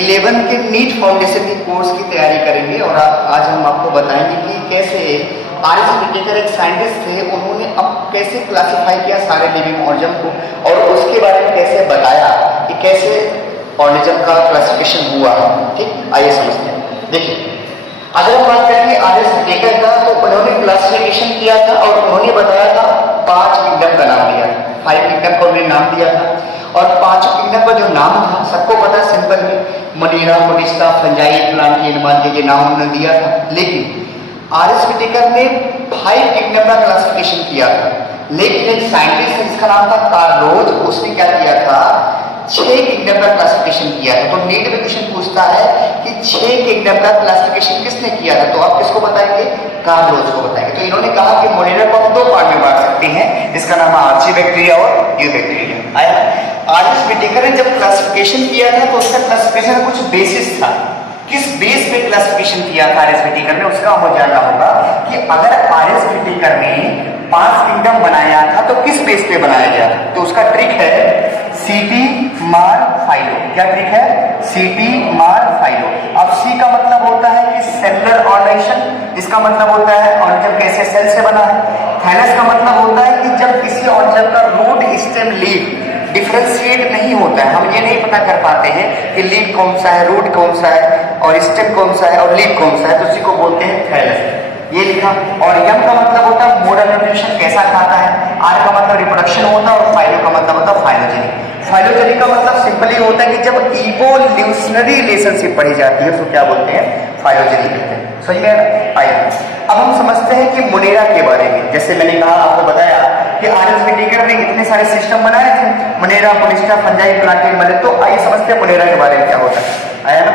11 के NEET foundation के course की तैयारी करेंगे और आज हम आपको बताएंगे कि कैसे आर.एस. व्हिटेकर एक साइंटिस्ट थे, उन्होंने अब कैसे क्लासिफाई किया सारे लिविंग ऑर्गेनिज्म को और उसके बारे में कैसे बताया कि कैसे ऑर्गेनिज्म का क्लासिफिकेशन हुआ है। ठीक, आइए समझते हैं। देखिए, अगर हम बात करेंगे आर.एस. व्हिटेकर का, तो उन्होंने क्लासिफिकेशन किया था और उन्होंने बताया था 5 किंगडम का नाम दिया था। 5 किंगडम का उन्होंने नाम दिया था और 5 किंगडम का जो नाम था सबको पता, सिंपल में मनीरा, मोडिस्टा, फंजाई, प्लांटियन, मान के नाम उन्होंने दिया था। लेकिन आर.एस. व्हिटेकर ने 5 किंगडम का क्लासिफिकेशन किया था, लेकिन एक साइंटिस्ट जिसका नाम था कार्ल रोज, उसने क्या किया था 6 किंगडम का क्लासिफिकेशन किया था। तो नीट में क्वेश्चन पूछता है कि 6 किंगडम का क्लासिफिकेशन किसने किया था, तो आप किसको बताएंगे, कार्ल रोज को बताएंगे। तो इन्होंने कहा कि मोनेरा को हम 2 पार्ट में बांट सकते हैं, इसका नाम है आर्ची बैक्टीरिया और यू बैक्टीरिया। आया, आर.एस. व्हिटेकर ने जब क्लासिफिकेशन किया था तो उसका क्लासिफिकेशन का कुछ बेसिस था। किस बेस पे क्लासिफिकेशन किया था आर.एस. व्हिटेकर ने, उसका हमें जानना होगा कि अगर आर.एस. व्हिटेकर ने 5 किंगडम बनाया था तो किस बेस पे बनाया गया था। तो उसका ट्रिक है सीटी मार फाइलो। क्या ट्रिक है, सीटी मार फाइलो। अब सी का मतलब होता है कि सेलुलर ऑर्गेनाइजेशन, इसका मतलब होता है ऑर्गेनिज्म कैसे सेल से बना है। थैलस का मतलब होता है कि जब किसी ऑर्गेनिज्म का रूट, स्टेम, लीफ डिफरेंशिएट नहीं होता है, हम ये नहीं पता कर पाते हैं कि लीफ कौन सा है, रूट कौन सा है और स्टेम कौन सा है और लीफ कौन सा है, तो उसी को बोलते हैं थैलस। ये लिखा। और यम का मतलब होता है मोड ऑफ न्यूट्रिशन, कैसा खाता है। आर का मतलब रिप्रोडक्शन होता है और फाइलो का मतलब होता है फाइलोजेनिक। फाइलोजेनिक का मतलब सिंपली होता है कि जब इवोल्यूशनरी रिलेशनशिप पढ़ी जाती है तो क्या बोलते हैं, फाइलोजेनिक कहते हैं। समझ में आया। अब हम समझते हैं कि मोनेरा के बारे में। जैसे मैंने कहा, आपको बताया कि आर.एस. व्हिटेकर ने इतने सारे सिस्टम बनाए थे, मोनेरा, मोनिस्टा, फंजाई, प्लांटियन, मले। तो आइए समझते हैं मोनेरा के बारे में क्या होता है। आया ना।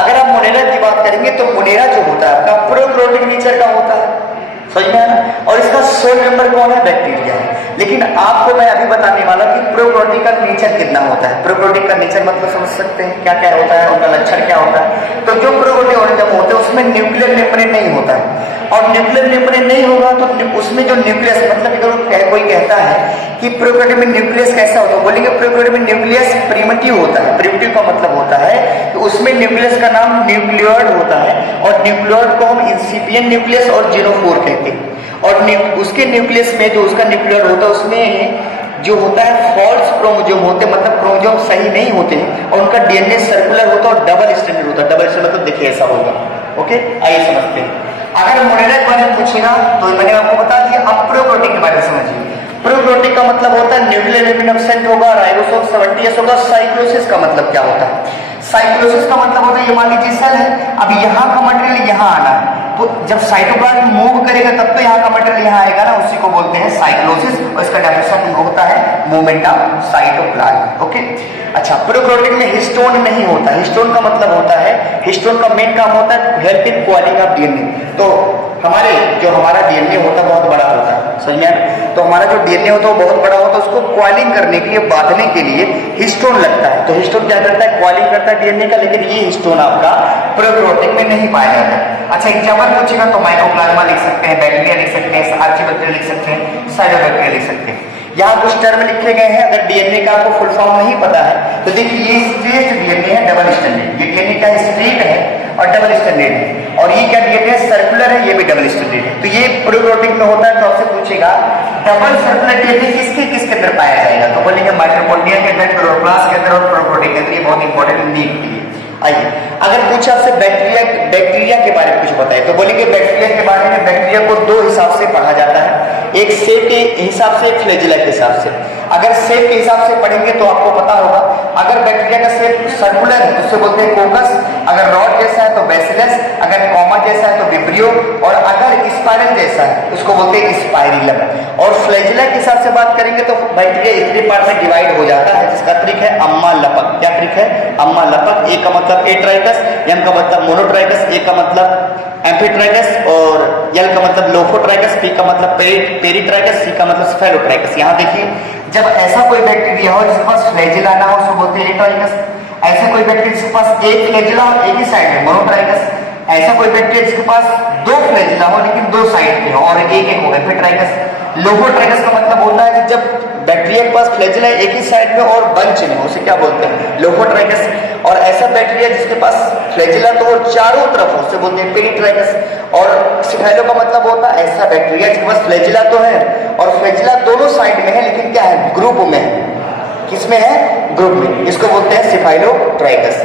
अगर आप मोनेरा की बात करेंगे तो मोनेरा जो होता है आपका प्रोकैरियोटिक नेचर का होता है, समझ में आया ना। और इसका सोल मेंबर कौन है, बैक्टीरिया है। लेकिन आपको मैं अभी बताने वाला कि प्रोकैरियोटिक का नेचर कितना होता है। प्रोकैरियोटिक का नेचर मतलब समझ सकते हैं क्या क्या होता है, उनका लक्षण क्या होता है। तो जो प्रोकैरियोटिक ऑर्गेनिज्म होते हैं उसमें न्यूक्लियर मेम्ब्रेन नहीं होता है, और न्यूक्लियर मेम्ब्रेन नहीं होगा तो उसमें जो न्यूक्लियस, मतलब अगर कोई कहता है कि प्रोकैरियोट में न्यूक्लियस कैसा होता है, बोलेंगे प्रोकैरियोट में न्यूक्लियस प्रिमिटिव होता है। प्रिमिटिव का मतलब होता है कि उसमें न्यूक्लियस का नाम न्यूक्लियोइड होता है, और न्यूक्लियोइड को हम इंसिपिएंट न्यूक्लियस और जीनोफोर कहते हैं। और उसके न्यूक्लियस में जो उसका न्यूक्लियोइड होता है उसमें जो होता है फॉल्स क्रोमोसोम होते हैं, मतलब क्रोमोसोम सही नहीं होते हैं, और उनका डीएनए सर्कुलर होता है और डबल स्ट्रैंडेड होता है। डबल स्ट्रैंड मतलब देखिए ऐसा होगा। ओके, आइए समझते हैं। अगर मोनेरा के बारे में पूछेगा तो मैंने आपको बता दिया। अब प्रोकैरियोटिक के बारे में समझिए। प्रोकैरियोटिक का मतलब होता है न्यूक्लियर मेम्ब्रेन एब्सेंट होगा, राइबोसोम 70s होगा। साइक्लोसिस का मतलब क्या होता है, साइक्लोसिस का मतलब होता है ये मान लीजिए सेल है, अब यहाँ का मटेरियल यहाँ आना है, तो जब साइटोप्लाज्म मूव करेगा तब तो यहाँ का मटेरियल यहाँ आएगा ना, उसी को बोलते हैं साइक्लोसिस। और इसका डेफिनेशन होता है मूवमेंट ऑफ साइटोप्लाज्म। ओके, अच्छा, प्रोकैरियोटिक में हिस्टोन नहीं होता। हिस्टोन का मतलब होता है, हिस्टोन का मेन काम होता है हेल्प इन क्वालिंग ऑफ डीएनए। तो हमारा डीएनए होता है बहुत बड़ा होता है, समझ में आया। तो हमारा जो डीएनए होता है वो बहुत बड़ा होता है, उसको क्वालिंग करने के लिए, बांधने के लिए हिस्टोन लगता है। तो हिस्टोन क्या करता है, क्वालिंग करता है डीएनए का, लेकिन ये हिस्टोन आपका प्रोकैरियोटिक में नहीं पाया जाता है। अच्छा, एग्जाम्पल पूछेगा तो माइकोप्लाज्मा लिख सकते हैं, बैक्टीरिया लिख सकते हैं, आर्चीबैक्टीरिया लिख सकते हैं, साइटोबैक्टीरिया लिख सकते हैं। यहाँ कुछ टर्म लिखे गए हैं, अगर डीएनए का आपको फुल फॉर्म नहीं पता है तो देखिए, ये स्ट्रेट डीएनए है, डबल स्ट्रैंडेड। ये डीएनए का स्ट्रेट है और डबल स्ट्रैंडेड है, और ये क्या डीएनए सर्कुलर है, ये भी डबल स्ट्रैंडेड है। तो ये प्रोकैरियोटिक में होता है। तो आपसे पूछेगा डबल सर्कुलर डीएनए किसके अंदर पाया जाएगा, तो बोलेंगे माइटोकॉन्ड्रिया के अंदर, क्लोरोप्लास्ट के अंदर और प्रोकैरियोटिक के अंदर। ये बहुत इंपॉर्टेंट नीड के लिए। आइए, अगर पूछा आपसे बैक्टीरिया के बारे में कुछ बताए तो बोलेंगे बैक्टीरिया के बारे में, बैक्टीरिया को 2 हिसाब से पढ़ा जाता है, एक सेप के हिसाब से, एक फ्लैजेला के हिसाब से। अगर सेप के हिसाब से पढ़ेंगे तो आपको पता होगा, अगर बैक्टीरिया का सेप सर्कुलर है तो उसे बोलते हैं कोकस, अगर रॉड जैसा है तो बैसिलस, अगर कॉमा जैसा है तो विब्रियो, और अगर स्पाइरल जैसा है उसको बोलते हैं स्पाइरिलम। और फ्लैजेला के हिसाब से बात करेंगे तो बैक्टीरिया इतने पार्ट में डिवाइड हो जाता है, जिसका ट्रिक है अम्मा लपक। क्या ट्रिक है, अम्मा लपक। ए का मतलब एट्राइकस, एम का मतलब मोनोट्राइकस, ए का मतलब एम्फीट्राइकस, और यल का मतलब लोफोट्राइकस, पी का मतलब पेरिट्राइकस, सी का मतलब स्फेरोट्राइकस। यहाँ देखिए, जब ऐसा कोई बैक्टीरिया हो जिसके पास फ्लैजेला ना हो उसको बोलते हैं एट्राइकस। ऐसा कोई बैक्टीरिया जिसके पास एक फ्लैजेला हो एक ही साइड है, मोनोट्राइकस। ऐसा कोई बैक्टीरिया जिसके पास 2 फ्लैजेला हो लेकिन 2 साइड पे हो और एक हो एम्फीट्राइकस। लोफोट्राइकस का मतलब होता है कि जब बैक्टीरिया के पास फ्लैजेला एक ही साइड में और बंच में, उसे क्या बोलते हैं, लोफोट्राइकस। और ऐसा बैक्टीरिया जिसके पास फ्लैजिला तो वो चारों तरफ हो, उसे बोलते हैं पेरिट्राइकस। और सिफाइलो का मतलब होता है ऐसा बैक्टीरिया जिसके पास फ्लैजिला तो है और फ्लैजिला दोनों साइड में है, लेकिन क्या है, ग्रुप में है। किसमें है? ग्रुप में। इसको बोलते हैं सिफाइलोट्राइकस।